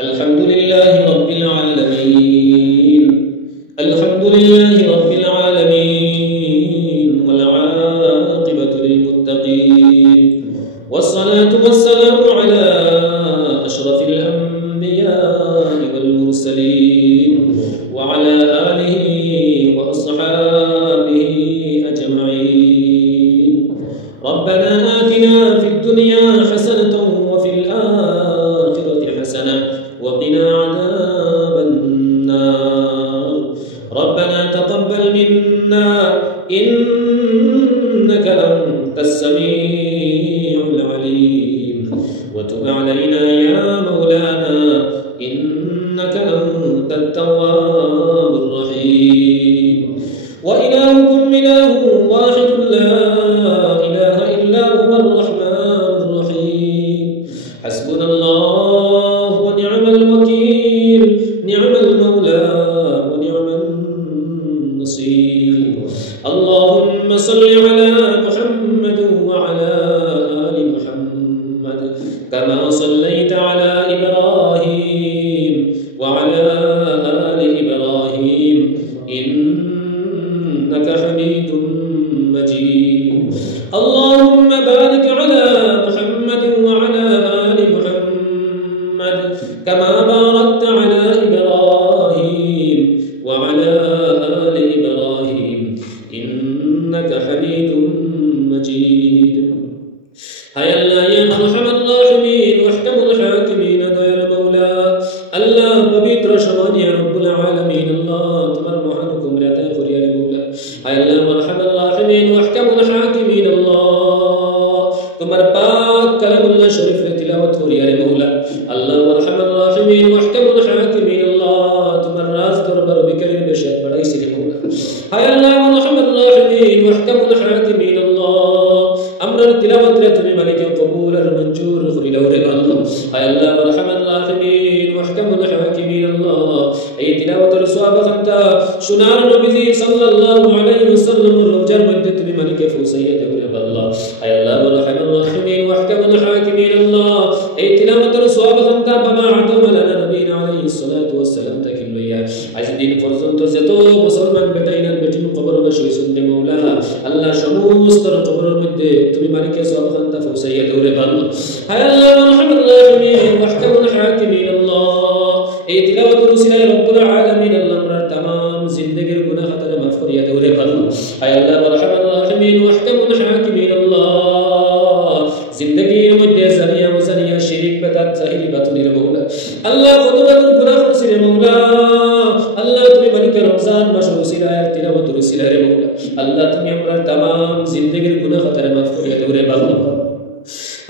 الحمد لله رب العالمين الحمد لله رب العالمين والعاقبة للمتقين والصلاة والسلام على أشرف الأنبياء والمرسلين وعلى آله وأصحابه أجمعين ربنا آتنا في الدنيا حسنة وفي الآخرة حسنة وقنا عذاب النار ربنا تقبل منا إنك أنت السميع العليم وتب علينا يا مولانا إنك أنت التواب الرحيم وإلهكم إله واحد لا إله إلا هو الرحمن الرحيم حسبنا الله ونعم الوكيل نعم المولى ونعم النصير اللهم صل على محمد وعلى آل محمد كما صليت على إبراهيم وعلى آل إبراهيم إنك حميد مجيد اللهم بارك على محمد وعلى آل محمد كما باركت على إبراهيم وعلى آل إبراهيم إنك حميد مجيد هيا الله يا أرحم الراحمين واحكم الحاكمين دار مولا الله پوتر شمان يا رب العالمين الله تمر محنكم لا تأخر يا مولا هيا الله أرحم الراحمين واحكم الحاكمين الله تمر پاک کلام الله شریف تلاوت ہو يا مولا الله أرحم الراحمين واحكم الحاكمين الله تمر راز دربار بكريم بشهد بڑائی سے مولا هيا الله أرحم الراحمين واحكم الحاكمين الله أمر تلاوت لتمي ملك قبول المنجور خري لور الله هيا الله أرحم الراحمين واحكم الحاكمين الله أي تلاوت الصواب خنتا شنار نبي صلى الله عليه وسلم الرجال مدت بملك فوسيد الله هيا الله أرحم الراحمين واحكم الحاكمين الله أي تلاوت الصواب خنتا بما عدم لنا نبينا عليه الصلاة والسلام تكلم يا عز الدين فرزن تزتو مسلمان بتاينا بتين قبر بشوي سند مولا الله شموس تر قبر مد تبي ملك صواب خنتا فوسيد الله هيا الله أرحم الراحمين واحكم الحاكمين الله أي تلاوت رسول رب العالمين الله مرر تمام زندگی گناہ خطر مغفور يا دور الله هيا الله أرحم الراحمين واحكم الحاكمين الله زندگی مدة زنيا وزنيا شريك بدات سهيل باتنير مولا الله خطبة الگناہ رسول مولا الله تمي ملك رمضان مشروع رسول تلاوت رسول مولا الله تمي مرر تمام زندگی گناہ خطر مغفور يا دور الله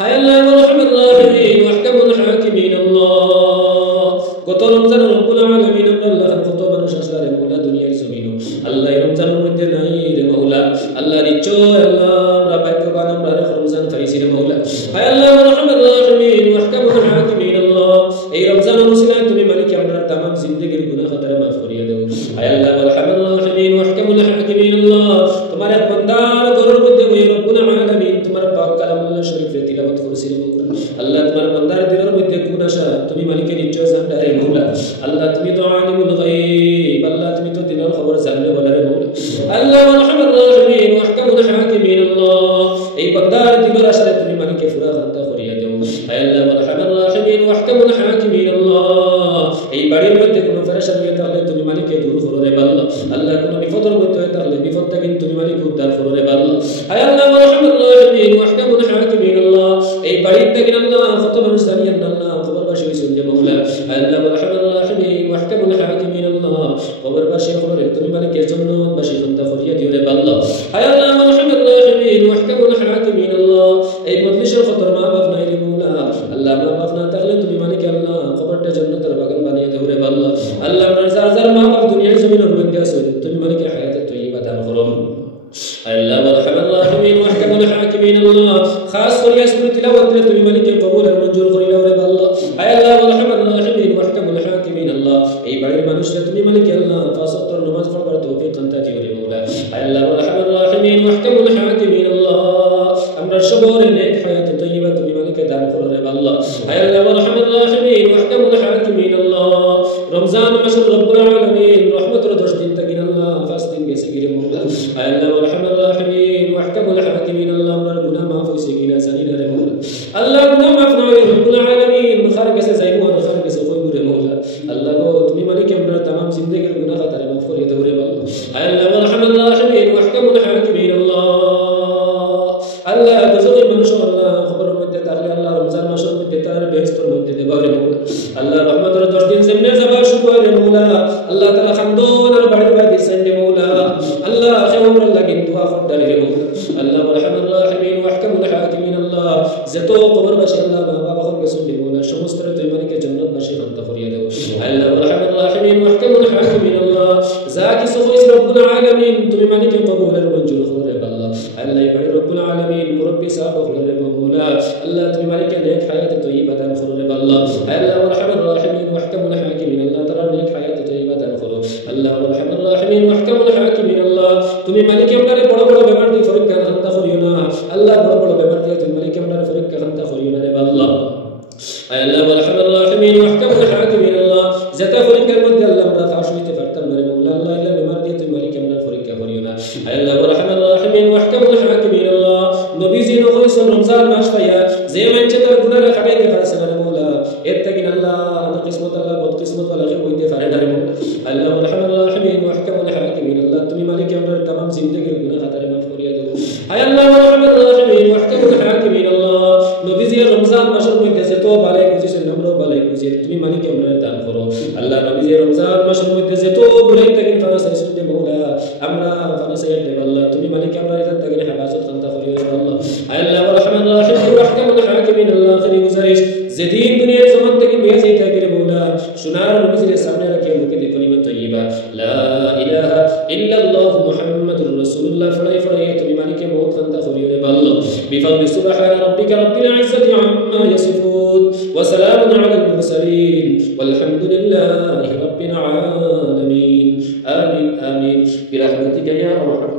هيا الله أرحم الراحمين واحكم الحاكمين الله কত রমজান রব্বুল আলামিন আল্লাহ কত মানুষ আসলে মোলা দুনিয়ার জমিনে আল্লাহ রমজানের মধ্যে নাই রে মাওলা আল্লাহ নিশ্চয় আল্লাহ আমরা ভাগ্যবান আমরা রমজান পাইছি রে মাওলা হায় আল্লাহ রাহমাতুল রাহিমিন ওয়াহকামুল হাকিমিন আল্লাহ এই রমজানের উসিলায় তুমি মালিক আমরা तमाम জিন্দেগীর গুনাহ খাতারে maaf করিয়ে দাও হায় আল্লাহ রাহমাতুল রাহিমিন ওয়াহকামুল হাকিমিন আল্লাহ তোমার এক বান্দার ঘরের মধ্যে ওই রব্বুল আলামিন তোমার পাক কালামুল্লাহ শরীফ তিলাওয়াত করছিল আল্লাহ তোমার বান্দার দিলের মধ্যে কোন আশা তুমি মালিকের নিশ্চয় জানতে রে মাওলা আল্লাহ তুমি তো আলিমুল গায়ব আল্লাহ তুমি তো দিনের খবর জানলে বলে রে মাওলা আল্লাহ রাহমাতুল রাহিমিন ওয়াহকামুল হাকিমিন আল্লাহ এই বান্দার দিলের আশা তুমি মালিকে পুরা জানতে করিয়ে দাও হায় আল্লাহ রাহমাতুল রাহিমিন ওয়াহকামুল হাকিমিন আল্লাহ এই বাড়ির মধ্যে কোনো পেরেশানি হতে হলে তুমি মালিকে দূর করো রে আল্লাহ আল্লাহ কোনো বিপদের মধ্যে হতে হলে বিপদ থেকে তুমি মালিক উদ্ধার করো রে আল্লাহ হায় আল্লাহ রাহমাতুল রাহিমিন ওয়াহকামুল হাকিমিন আল্লাহ এই বাড়ির থেকে আল্লাহ কত মানুষ জানিয়ে আল্লাহ খবরবাসী হইছেন যে মাওলা হায় আল্লাহ রাহমাতুল রাহিমিন ওয়াহকামুল হাকিমিন আল্লাহ খবরবাসী হলে তুমি মালিকের জন্য বাসী চিন্তা করিয়ে দিও রে আল্লাহ হায় আল্লাহ রাহমাতুল রাহিমিন ওয়াহকামুল হাকিমিন আল্লাহ এই মজলিসের খতর মা বাপ নাই রে মাওলা আল্লাহ মা বাপ না থাকলে তুমি মালিক আল্লাহ খবরটা জান্নাতের বাগান বানিয়ে দাও রে আল্লাহ আল্লাহ আপনার যার যার মা বাপ দুনিয়ার জমিনের মধ্যে আছেন তুমি মালিকের হায়াতে তৈয়বা দান করো আল্লাহ রাহমাতুল রাহিমিন ওয়াহকামুল হাকিমিন আল্লাহ খাস করে আসলে তিলাওয়াত তুমি মালিকের কবুল আর মঞ্জুর করে দাও রে আল্লাহ আল্লাহ রাহমাতুল রাহিমিন ওয়াহকামুল হাকিমিন আল্লাহ এই বাড়ির মানুষরা তুমি মালিক আল্লাহ পাঁচ ওয়াক্ত নামাজ পড়বার তৌফিক দান দিও রে মাওলা আল্লাহ রাহমাতুল রাহিমিন ওয়াহকামুল হাকিমিন আল্লাহ আমরা সবরে নেক হায়াতে তৈয়বা তুমি মালিকের দান করো রে আল্লাহ আল্লাহ রাহমাতুল রাহিমিন ওয়াহকামুল হাকিমিন মাসুর রব্বুল আলামিন রহমতের 10 দিন তাকিন আল্লাহ 5 দিন গেছে গিরে মওলা আল্লাহ আরহামুর রাহিমিন ওয়া আহকামুল হাকিমিন আল্লাহ আমরার গুনাহ মাফ হইছে কিনা জানি না রে মওলা আল্লাহ গুনাহ মাফ না হইলে রব্বুল আলামিন খার গেছে যাইবো না খার গেছে কইবো রে মওলা আল্লাহ গো তুমি মালিক আমরা तमाम জিন্দেগীর গুনাহ খাতারে মাফ করিয়ে দাও রে আল্লাহ আল্লাহ আরহামুর রাহিমিন ওয়া আহকামুল হাকিমিন আল্লাহ আল্লাহ দুজনের মানুষ আল্লাহ খবরের মধ্যে তাহলে আল্লাহ রমজান মাসের মধ্যে তার বেহেশতের মধ্যে দেবা রে মওলা আল্লাহ রহমতের 10 দিন যেমনে যাবা শুরু হয় রে মওলা আল্লাহ তাআলা খামদন আর বাড়ি বাড়ি দিছেন রে মওলা আল্লাহ খেমর লাগি দোয়া করতে রে মওলা আল্লাহ আরহামুর রাহিমিন ওয়া আহকামুল হাকিমিন আল্লাহ যত কবর বাসী আল্লাহ মা বাবা হক গেছেন রে মওলা সমস্ত তুই মালিকে জান্নাত বাসী বান্দা করিয়া দাও আল্লাহ আরহামুর রাহিমিন ওয়া আহকামুল হাকিমিন আল্লাহ যা কিছু হইছে রব্বুল আলামিন তুমি মালিকে কবুলের মঞ্জুর করে আল্লাহ আল্লাহ বাড়ি রব্বুল আলামিন মুরব্বি সাহেব করে মওলা আল্লাহ তুমি মালিকে নেক হায়াত তয়্যিবা দান করো রে আল্লাহ আল্লাহ আরহামুর রাহিমিন ওয়া আহকামুল হাকিমিন আল্লাহ তাআলা নেক হায়াত তয়্যিবা দান করো আল্লাহ আরহামুর রাহিমিন ওয়া আহকামুল হাকিমিন আল্লাহ তুমি মালিকে আমারে বড় বড় বেমার দিয়ে পরীক্ষা খান্তা করিও না আল্লাহ বড় বড় বেমার দিয়ে তুমি মালিকে আমারে পরীক্ষা খান্তা করিও না রে আল্লাহ আল্লাহ আরহামুর রাহিমিন ওয়া আহকামুল হাকিমিন আল্লাহ যাতে পরীক্ষার মধ্যে আল্লাহ আমরা ফাঁস হইতে পারতাম না রে মওলা আল্লাহ আল্লাহ বেমার দিয়ে তুমি মালিকে আমারে পরীক্ষা করিও না আল্লাহ আরহামুর রাহিমিন ওয়া আহকামুল হাকিমিন আল্লাহ নবীজি নকইছেন রমজান মাস পাইয়া যে মানছে তার গুনাহ খাটাইতে পারছে না রে মওলা এর থেকে আল্লাহ আনা কিসমত আল্লাহ বদকিসমত ওয়ালা কে হইতে পারে না রে মওলা আল্লাহ আরহামুর রাহিমিন ওয়া আহকামুল হাকিমিন আল্লাহ তুমি মালিকে আমারে तमाम জিন্দেগীর গুনাহ খাতারে মাফ করিয়া দাও আয় আল্লাহ আরহামুর রাহিমিন ওয়া আহকামুল হাকিমিন আল্লাহ নবীজি রমজান মাসের মধ্যে যত ভালো বুঝিছেন আমরাও ভালো বুঝি তুমি মালিকে আমারে দান করো আল্লাহ নবীজি রমজান মাসের মধ্যে যত গুনাহ থেকে ফানা চাইছেন রে মওলা আমরা ফানা চাই রে আল্লাহ তুমি মালিকে আমারে দান থেকে হেফাজত খান্তা করিও রে আল্লাহ আয় আল্লাহ আরহামুর রাহিমিন ওয়া আহকামুল হাকিমিন আল্লাহ আখিরি গুজারিশ যেদিন দুনিয়ার জমান থেকে বের হয়ে যাইতে রে মওলা সোনার নবীজির সামনে রাখে মুখে দিয়ে কালিমা তয়্যিবা লা ইলাহা ইল্লাল্লাহু মুহাম্মাদুর রাসূলুল্লাহ ফড়াই ফড়াই তুমি মালিকে মওত খান্তা করিও রে আল্লাহ বিফadli সুবহান রাব্বিকা রাব্বিল ইজ্জাতি আম্মা ইয়াসিফুন ওয়া সালামুন আলাল মুরসালিন ওয়ালহামদুলিল্লাহি রাব্বিল আলামিন আমিন আমিন বিরহমাতিকা ইয়া আরহাম